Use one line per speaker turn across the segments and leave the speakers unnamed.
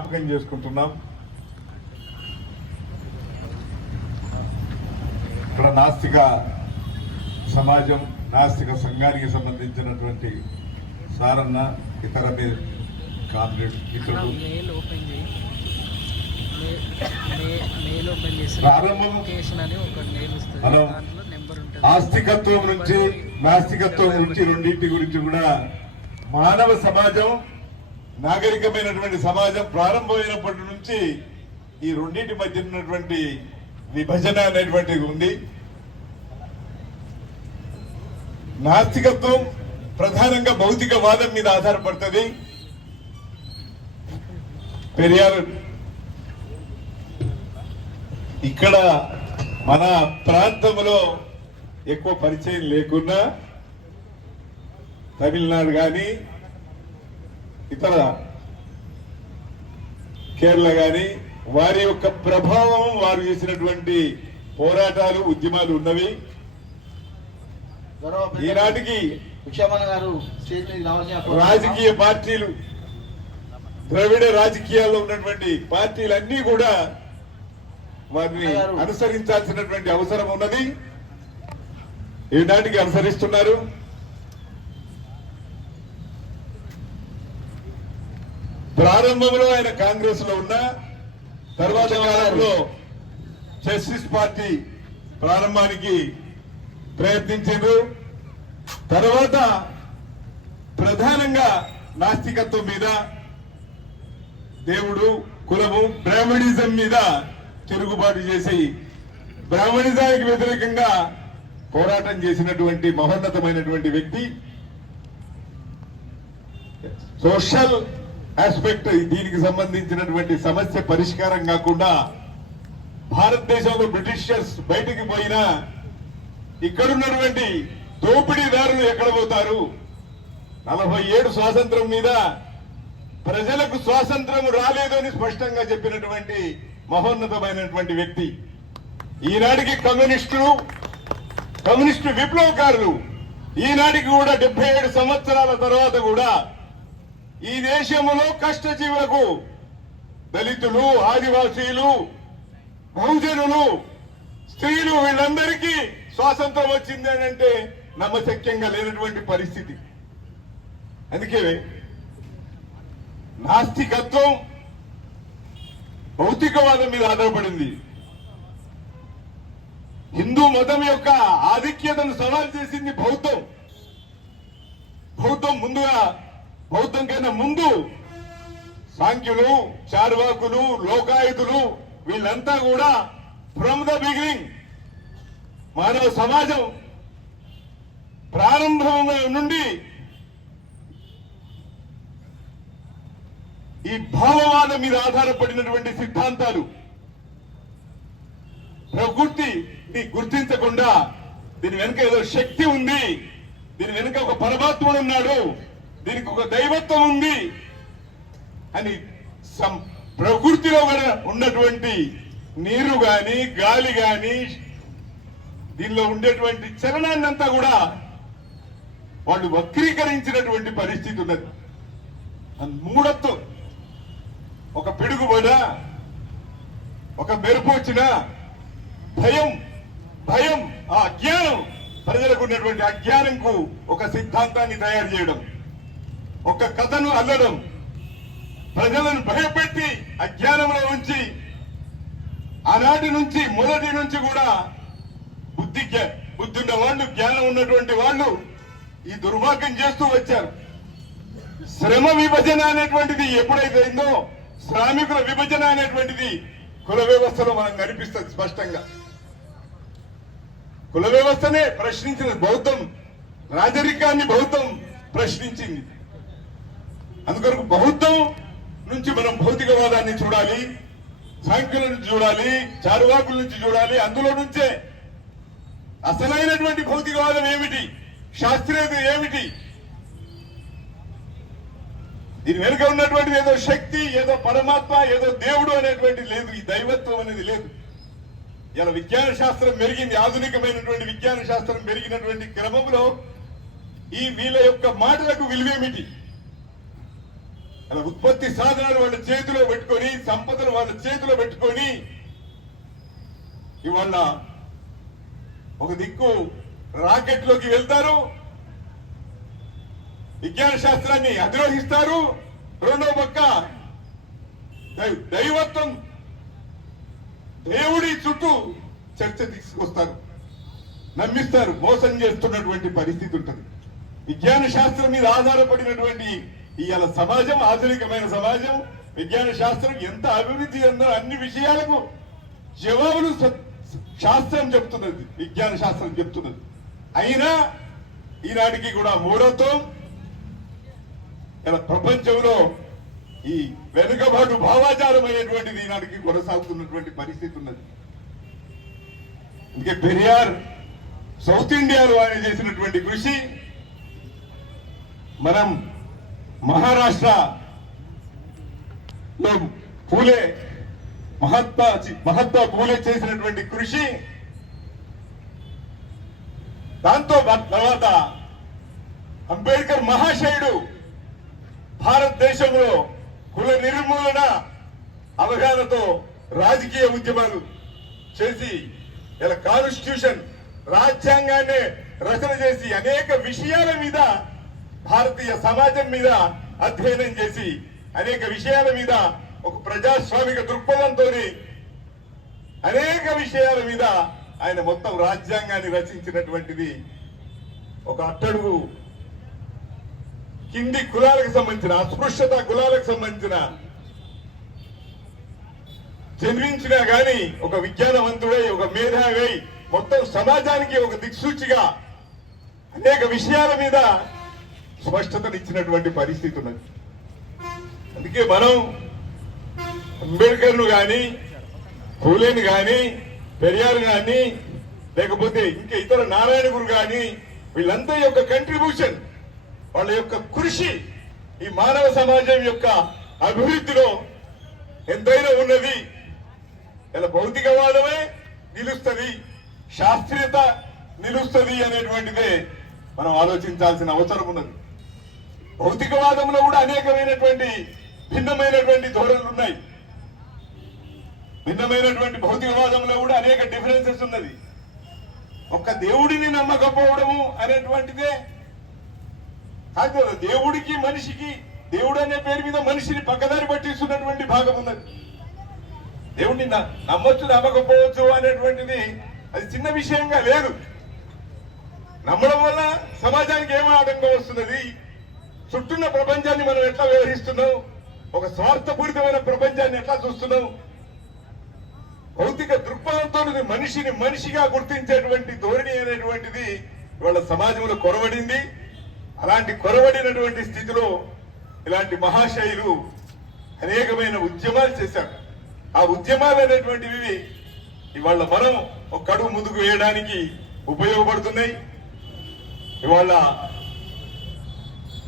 జ్ఞాపకం చేసుకుంటున్నాం. ఇక్కడ నాస్తిక సమాజం నాస్తిక సంఘానికి సంబంధించినటువంటి సారన్న ఇతర కామ్రేడ్ మిత్రులు. మనం ఆస్తికత్వం నుంచి నాస్తికత్వం నుంచి రెండింటి గురించి కూడా మానవ సమాజం నాగరికమైనటువంటి సమాజం ప్రారంభమైనప్పటి నుంచి ఈ రెండింటి మధ్య ఉన్నటువంటి విభజన అనేటువంటిది ఉంది. నాస్తికత్వం ప్రధానంగా భౌతికవాదం మీద ఆధారపడుతుంది. పెరియార్ ఇక్కడ మన ప్రాంతంలో ఎక్కువ పరిచయం లేకున్నా తమిళనాడు కానీ ఇతర కేరళ కానీ వారి యొక్క ప్రభావం వారు చేసినటువంటి పోరాటాలు ఉద్యమాలు ఉన్నవి. ఈనాటికి రాజకీయ పార్టీలు ద్రవిడ రాజకీయాల్లో ఉన్నటువంటి పార్టీలన్నీ కూడా వారిని అనుసరించాల్సినటువంటి అవసరం ఉన్నది. ఈనాటికి అనుసరిస్తున్నారు. ప్రారంభంలో ఆయన కాంగ్రెస్లో ఉన్న తర్వాత కాలంలో జస్టిస్ పార్టీ ప్రారంభానికి ప్రయత్నించారు తర్వాత ప్రధానంగా నాస్తికత్వం మీద దేవుడు కులము బ్రాహ్మణిజం మీద తిరుగుబాటు చేసి బ్రాహ్మణిజానికి వ్యతిరేకంగా పోరాటం చేసినటువంటి మహోన్నతమైనటువంటి వ్యక్తి. సోషల్ ఆస్పెక్ట్ దీనికి సంబంధించినటువంటి సమస్య పరిష్కారం కాకుండా భారతదేశంలో బ్రిటిషర్స్ బయటికి పోయినా ఇక్కడున్నటువంటి దోపిడీదారులు ఎక్కడ పోతారు? నలభై ఏడు స్వాతంత్రం మీద ప్రజలకు స్వాతంత్రం రాలేదు అని స్పష్టంగా చెప్పినటువంటి మహోన్నతమైనటువంటి వ్యక్తి. ఈనాటికి కమ్యూనిస్టులు కమ్యూనిస్టు విప్లవకారులు ఈనాటికి కూడా డెబ్బై ఏడు సంవత్సరాల తర్వాత కూడా ఈ దేశంలో కష్టజీవులకు దళితులు ఆదివాసీలు బహుజనులు స్త్రీలు వీళ్ళందరికీ స్వాతంత్రం వచ్చింది అని అంటే నమ్మశక్యంగా లేనటువంటి పరిస్థితి. అందుకే నాస్తికత్వం భౌతికవాదం మీద ఆధారపడింది. హిందూ మతం యొక్క ఆధిక్యతను సవాల్ చేసింది బౌద్ధం. బౌద్ధం ముందుగా బౌద్ధం కన్నా ముందు సాంఖ్యులు చార్వాకులు లోకాయుతులు వీళ్ళంతా కూడా ఫ్రమ్ ద బిగినింగ్ మానవ సమాజం ప్రారంభం నుండి ఈ భావవాదం మీద ఆధారపడినటువంటి సిద్ధాంతాలు ప్రకృతిని గుర్తించకుండా దీని వెనుక ఏదో శక్తి ఉంది దీని వెనుక ఒక పరమాత్ముడు ఉన్నాడు. దీనికి ఒక దైవత్వం ఉంది అని సం- ప్రకృతిలో ఉన్నటువంటి నీరు గాని గాలి గాని దీనిలో ఉండేటువంటి చలనాన్ని అంతా కూడా వాళ్ళు వక్రీకరించినటువంటి పరిస్థితి ఉన్నది. మూడత్వం మూఢత్వం. ఒక పిడుగుబడ ఒక మెరుపు భయం భయం ఆ అజ్ఞానం ప్రజలకు ఉన్నటువంటి అజ్ఞానంకు ఒక సిద్ధాంతాన్ని తయారు చేయడం. ఒక కథను అల్లడం. ప్రజలను భయపెట్టి అజ్ఞానంలో ఉంచి ఆనాటి నుంచి మొదటి నుంచి కూడా బుద్ధి బుద్ధి ఉన్న వాళ్ళు జ్ఞానం ఉన్నటువంటి వాళ్ళు ఈ దుర్మార్గం చేస్తూ వచ్చారు. శ్రమ విభజన అనేటువంటిది ఎప్పుడైతే అయిందో శ్రామికుల విభజన అనేటువంటిది కుల వ్యవస్థలో మనం కనిపిస్తుంది స్పష్టంగా. కుల వ్యవస్థనే ప్రశ్నించిన బౌద్ధం రాజరికాన్ని బౌద్ధం ప్రశ్నించింది. అందుకొరకు బౌద్ధం నుంచి మనం భౌతికవాదాన్ని చూడాలి సాంఖ్యుల నుంచి చూడాలి చారువాకుల నుంచి చూడాలి అందులో నుంచే అసలైనటువంటి భౌతికవాదం ఏమిటి శాస్త్రీయత ఏమిటి? దీని వెనుక ఉన్నటువంటిది ఏదో శక్తి ఏదో పరమాత్మ ఏదో దేవుడు అనేటువంటి లేదు ఈ దైవత్వం అనేది లేదు. ఇలా విజ్ఞాన శాస్త్రం పెరిగింది ఆధునికమైనటువంటి విజ్ఞాన శాస్త్రం పెరిగినటువంటి క్రమంలో ఈ వీళ్ళ యొక్క మాటలకు విలువేమిటి? అలా ఉత్పత్తి సాధనాలు వాళ్ళ చేతిలో పెట్టుకొని సంపదలు వాళ్ళ చేతిలో పెట్టుకొని ఇవాళ ఒక దిక్కు రాకెట్లోకి వెళ్తారు. విజ్ఞాన శాస్త్రాన్ని అధిరోహిస్తారు. రెండో పక్క దైవత్వం దేవుడి చుట్టూ చర్చ తీసుకొస్తారు. నమ్మిస్తారు. మోసం చేస్తున్నటువంటి పరిస్థితి ఉంటుంది. విజ్ఞాన శాస్త్రం మీద ఆధారపడినటువంటి ఇవాళ సమాజం ఆధునికమైన సమాజం విజ్ఞాన శాస్త్రం ఎంత అభివృద్ధి చెందో అన్ని విషయాలకు జవాబులు శాస్త్రం చెప్తున్నది విజ్ఞాన శాస్త్రం చెప్తున్నది. అయినా ఈనాటికి కూడా మూఢత్వం ఇలా ప్రపంచంలో ఈ వెనుకబాటు భావాచారమైనటువంటిది ఈనాటికి కొనసాగుతున్నటువంటి పరిస్థితి ఉన్నది. ఇంకే పెరియార్ సౌత్ ఇండియాలో ఆయన చేసినటువంటి కృషి మనం మహారాష్ట్ర పూలే మహాత్మా మహాత్మా పూలే చేసినటువంటి కృషి. దాంతో తర్వాత అంబేద్కర్ మహాశయుడు భారతదేశంలో కుల నిర్మూలన అవగాహనతో రాజకీయ ఉద్యమాలు చేసి ఇలా కాన్స్టిట్యూషన్ రాజ్యాంగాన్ని రచన చేసి అనేక విషయాల మీద భారతీయ సమాజం మీద అధ్యయనం చేసి అనేక విషయాల మీద ఒక ప్రజాస్వామిక దృక్పథంతో అనేక విషయాల మీద ఆయన మొత్తం రాజ్యాంగాన్ని రచించినటువంటిది ఒక అట్టడుగు కింది కులాలకు సంబంధించిన అస్పృశ్యత కులాలకు సంబంధించిన జన్మించినా గాని ఒక విజ్ఞానవంతుడై ఒక మేధావి మొత్తం సమాజానికి ఒక దిక్సూచిగా అనేక విషయాల మీద స్పష్టతనిచ్చినటువంటి పరిస్థితి ఉన్నది. అందుకే మనం అంబేద్కర్ను కానీ పూలేని కానీ పెరియార్ కానీ లేకపోతే ఇంకా ఇతర నారాయణ గురు కానీ వీళ్ళంతా యొక్క కంట్రిబ్యూషన్ వాళ్ళ యొక్క కృషి ఈ మానవ సమాజం యొక్క అభివృద్ధిలో ఎంతైనా ఉన్నది. ఇలా భౌతికవాదమే నిలుస్తుంది శాస్త్రీయత నిలుస్తుంది అనేటువంటిదే మనం ఆలోచించాల్సిన అవసరం ఉన్నది. భౌతికవాదంలో కూడా అనేకమైనటువంటి భిన్నమైనటువంటి ధోరణులు ఉన్నాయి. భిన్నమైనటువంటి భౌతికవాదంలో కూడా అనేక డిఫరెన్సెస్ ఉన్నది. ఒక్క దేవుడిని నమ్మకపోవడము అనేటువంటిదే. కాదు కదా దేవుడికి మనిషికి దేవుడు అనే పేరు మీద మనిషిని పక్కదారి పట్టిస్తున్నటువంటి భాగం ఉన్నది. దేవుడిని న- నమ్మొచ్చు నమ్మకపోవచ్చు అనేటువంటిది అది చిన్న విషయంగా లేదు. నమ్మడం వల్ల సమాజానికి ఏం ఆటంకం వస్తున్నది? చుట్టూన్న ప్రపంచాన్ని మనం ఎట్లా వ్యవహరిస్తున్నాం? ఒక స్వార్థపూరితమైన ప్రపంచాన్ని ఎట్లా చూస్తున్నాం? భౌతిక దృక్పథంతో మనిషిని మనిషిగా గుర్తించేటువంటి ధోరణి అనేటువంటిది ఇవాళ సమాజంలో కొరవడింది. అలాంటి కొరవడినటువంటి స్థితిలో ఇలాంటి మహాశైలు అనేకమైన ఉద్యమాలు చేశారు. ఆ ఉద్యమాలు అనేటువంటివి ఇవాళ మనం ఒక కడుగు ముందుకు వేయడానికి ఉపయోగపడుతున్నాయి. ఇవాళ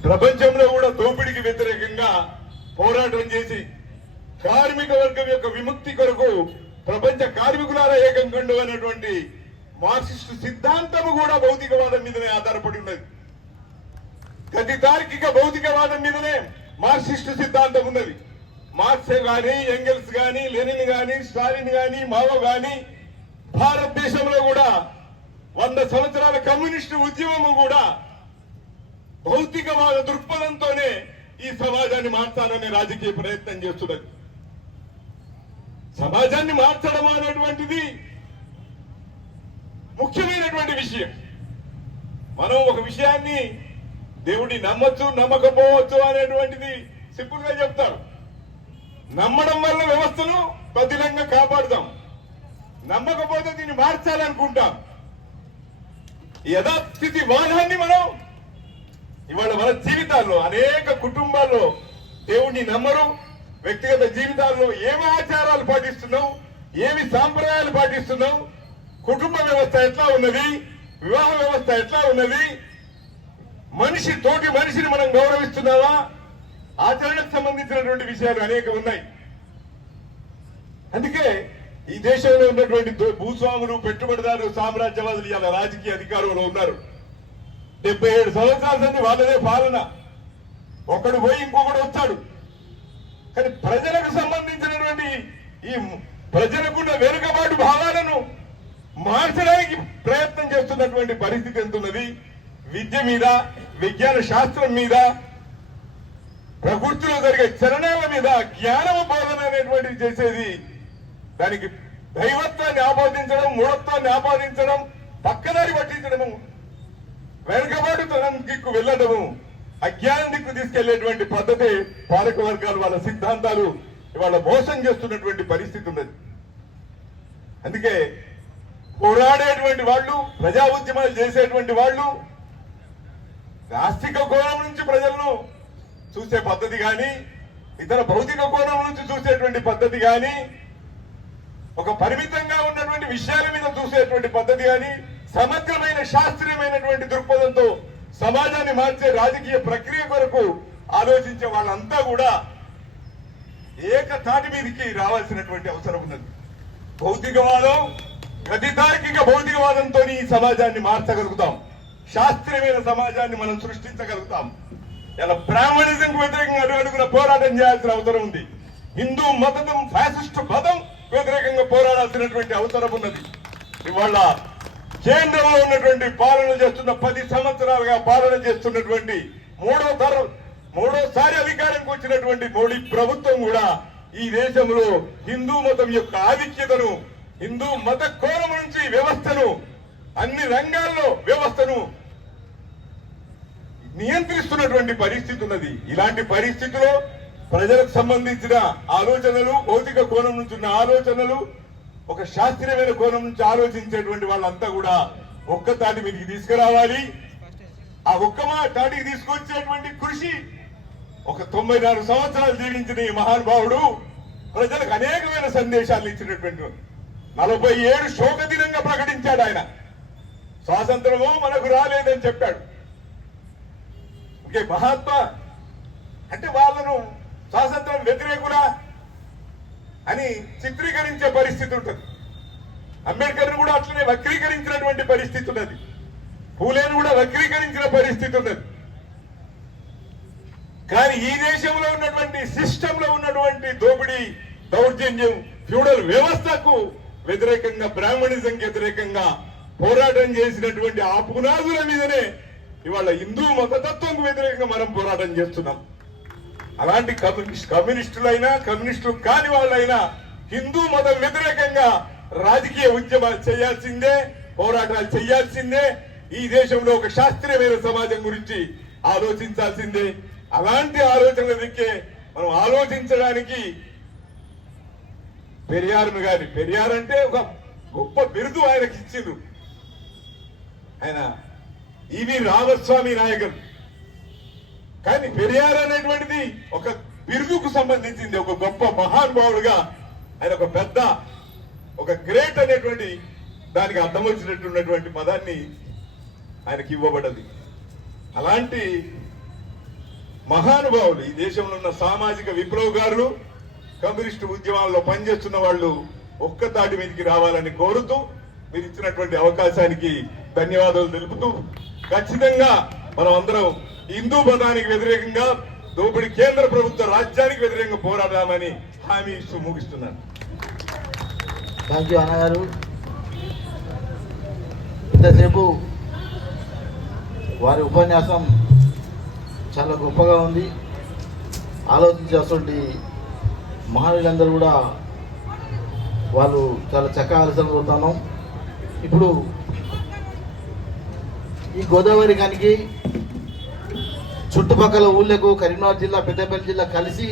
ప్రపంచంలో కూడా దోపిడికి వ్యతిరేకంగా పోరాటం చేసి కార్మిక వర్గం యొక్క విముక్తి కొరకు ప్రపంచ కార్మికులారా ఏకం కండు అనేటువంటి మార్క్సిస్టు సిద్ధాంతము కూడా భౌతికవాదం మీదనే ఆధారపడి ఉన్నది. గతి తార్కిక భౌతికవాదం మీదనే మార్క్సిస్టు సిద్ధాంతం ఉన్నది. మార్క్స్ గాని ఎంగెల్స్ గాని లెనిన్ గాని స్టాలిన్ గాని మావో గాని భారతదేశంలో కూడా వంద సంవత్సరాల కమ్యూనిస్టు ఉద్యమము కూడా భౌతికవాద దృక్పథంతోనే ఈ సమాజాన్ని మార్చాలనే రాజకీయ ప్రయత్నం చేస్తున్నది. సమాజాన్ని మార్చడం అనేటువంటిది ముఖ్యమైనటువంటి విషయం. మనం ఒక విషయాన్ని దేవుడిని నమ్మచ్చు నమ్మకపోవచ్చు అనేటువంటిది సింపుల్గా చెప్తారు. నమ్మడం వల్ల వ్యవస్థను బదిలంగా కాపాడుదాం నమ్మకపోతే దీన్ని మార్చాలనుకుంటాం. యథాస్థితి వాదాన్ని మనం ఇవాళ మన జీవితాల్లో అనేక కుటుంబాల్లో దేవుణ్ణి నమ్మరు వ్యక్తిగత జీవితాల్లో ఏమి ఆచారాలు పాటిస్తున్నావు ఏమి సాంప్రదాయాలు పాటిస్తున్నావు కుటుంబ వ్యవస్థ ఎట్లా ఉన్నది వివాహ వ్యవస్థ ఎట్లా ఉన్నది మనిషి తోటి మనిషిని మనం గౌరవిస్తున్నావా? ఆచరణకు సంబంధించినటువంటి విషయాలు అనేక ఉన్నాయి. అందుకే ఈ దేశంలో ఉన్నటువంటి భూస్వాములు పెట్టుబడిదారులు సామ్రాజ్యవాదులు ఇవాళ రాజకీయ అధికారంలో ఉన్నారు. డెబ్బై ఏడు సంవత్సరాల సంది వాళ్ళదే పాలన. ఒకడు పోయి ఇంకొకడు వచ్చాడు కానీ ప్రజలకు సంబంధించినటువంటి ఈ ప్రజలకున్న వెనుకబాటు భావాలను మార్చడానికి ప్రయత్నం చేస్తున్నటువంటి పరిస్థితి ఎంత ఉన్నది విద్య మీద విజ్ఞాన శాస్త్రం మీద ప్రకృతిలో జరిగే చరణాల మీద జ్ఞానం బోధన అనేటువంటిది చేసేది. దానికి దైవత్వాన్ని ఆపాదించడం మూఢత్వాన్ని ఆపాదించడం పక్కదారి పట్టించడము వెనుకబాటుతనం దిక్కు వెళ్ళడము అజ్ఞానం దిక్కు తీసుకెళ్ళేటువంటి పద్ధతి పాలక వర్గాలు వాళ్ళ సిద్ధాంతాలు ఇవాళ మోసం చేస్తున్నటువంటి పరిస్థితి ఉన్నది. అందుకే పోరాడేటువంటి వాళ్ళు ప్రజా ఉద్యమాలు చేసేటువంటి వాళ్ళు నాస్తిక కోణం నుంచి ప్రజలను చూసే పద్ధతి కానీ ఇతర భౌతిక కోణం నుంచి చూసేటువంటి పద్ధతి కానీ ఒక పరిమితంగా ఉన్నటువంటి విషయాల మీద చూసేటువంటి పద్ధతి కానీ సమగ్రమైన శాస్త్రీయమైనటువంటి దృక్పథంతో సమాజాన్ని మార్చే రాజకీయ ప్రక్రియ కొరకు ఆలోచించే వాళ్ళంతా కూడా ఏకతాటి మీదకి రావాల్సినటువంటి అవసరం ఉన్నది. భౌతికవాదం గతి తార్కిక భౌతికవాదంతో ఈ సమాజాన్ని మార్చగలుగుతాం. శాస్త్రీయమైన సమాజాన్ని మనం సృష్టించగలుగుతాం. ఇలా బ్రాహ్మణిజంకు వ్యతిరేకంగా అడుగడుగున పోరాటం చేయాల్సిన అవసరం ఉంది. హిందూ మతం ఫ్యాసిస్ట్ మతం వ్యతిరేకంగా పోరాడాల్సినటువంటి అవసరం ఉన్నది. ఇవాళ కేంద్రంలో ఉన్నటువంటి పాలన చేస్తున్న పది సంవత్సరాలుగా పాలన చేస్తున్నటువంటి మూడో తరం మూడోసారి అధికారంకి వచ్చినటువంటి మోడీ ప్రభుత్వం కూడా ఈ దేశంలో హిందూ మతం యొక్క ఆధిక్యతను హిందూ మత కోణం నుంచి వ్యవస్థను అన్ని రంగాల్లో వ్యవస్థను నియంత్రిస్తున్నటువంటి పరిస్థితి ఉన్నది. ఇలాంటి పరిస్థితిలో ప్రజలకు సంబంధించిన ఆలోచనలు భౌతిక కోణం నుంచి ఉన్న ఆలోచనలు ఒక శాస్త్రీయమైన కోణం నుంచి ఆలోచించేటువంటి వాళ్ళంతా కూడా ఒక్క తాటి మీదకి తీసుకురావాలి. ఆ ఒక్క మా తాటికి తీసుకొచ్చేటువంటి కృషి ఒక తొంభై నాలుగు సంవత్సరాలు జీవించిన ఈ మహానుభావుడు ప్రజలకు అనేకమైన సందేశాలు ఇచ్చినటువంటి నలభై ఏడు శోక దినంగా ప్రకటించాడు ఆయన. స్వాతంత్రము మనకు రాలేదని చెప్పాడు. ఓకే మహాత్మా అంటే వాళ్ళను స్వాతంత్రం వ్యతిరేకులా అని చిత్రీకరించే పరిస్థితి ఉంటుంది. అంబేద్కర్ కూడా అట్లనే వక్రీకరించినటువంటి పరిస్థితి ఉన్నది. పూలేను కూడా వక్రీకరించిన పరిస్థితి ఉన్నది. కానీ ఈ దేశంలో ఉన్నటువంటి సిస్టమ్లో ఉన్నటువంటి దోపిడీ దౌర్జన్యం ఫ్యూడల్ వ్యవస్థకు వ్యతిరేకంగా బ్రాహ్మణిజం వ్యతిరేకంగా పోరాటం చేసినటువంటి ఆ పునాదుల మీదనే ఇవాళ హిందూ మతతత్వంకు వ్యతిరేకంగా మనం పోరాటం చేస్తున్నాం. అలాంటి కమ్యూనిస్ట్ కమ్యూనిస్టులైనా కమ్యూనిస్టులు కాని వాళ్ళైనా హిందూ మతం వ్యతిరేకంగా రాజకీయ ఉద్యమాలు చేయాల్సిందే పోరాటాలు చేయాల్సిందే ఈ దేశంలో ఒక శాస్త్రీయమైన సమాజం గురించి ఆలోచించాల్సిందే. అలాంటి ఆలోచనల దిక్కే మనం ఆలోచించడానికి పెరియారును గాని పెరియార్ అంటే ఒక గొప్ప బిరుదు ఆయనకి ఇచ్చిండు ఆయన ఈవి రామస్వామి నాయకులు కానీ పెరియార్ అనేటువంటిది ఒక బిరుగుకు సంబంధించింది ఒక గొప్ప మహానుభావుడుగా ఆయన ఒక పెద్ద ఒక గ్రేట్ అనేటువంటి దానికి అర్థం వచ్చినట్టున్నటువంటి పదాన్ని ఆయనకి ఇవ్వబడ్డది. అలాంటి మహానుభావులు ఈ దేశంలో ఉన్న సామాజిక విప్లవకారులు కమ్యూనిస్టు ఉద్యమాల్లో పనిచేస్తున్న వాళ్ళు ఒక్క తాటి మీదకి రావాలని కోరుతూ మీరు ఇచ్చినటువంటి అవకాశానికి ధన్యవాదాలు తెలుపుతూ ఖచ్చితంగా మనం అందరం హిందూ మతానికి వ్యతిరేకంగా దోపిడి కేంద్ర ప్రభుత్వ రాజ్యానికి వ్యతిరేకంగా పోరాడామని హామీ ఇస్తూ ముగిస్తున్నాను.
థ్యాంక్ యూ అన్నగారు ఇంతసేపు వారి ఉపన్యాసం చాలా గొప్పగా ఉంది. ఆలోచించేటువంటి మహనీయులందరూ కూడా వాళ్ళు చాలా చక్కగా ఆలోచనపోతాను ఇప్పుడు ఈ గోదావరి కానికి చుట్టుపక్కల ఊళ్ళకు కరీంనగర్ జిల్లా పెద్దపల్లి జిల్లా కలిసి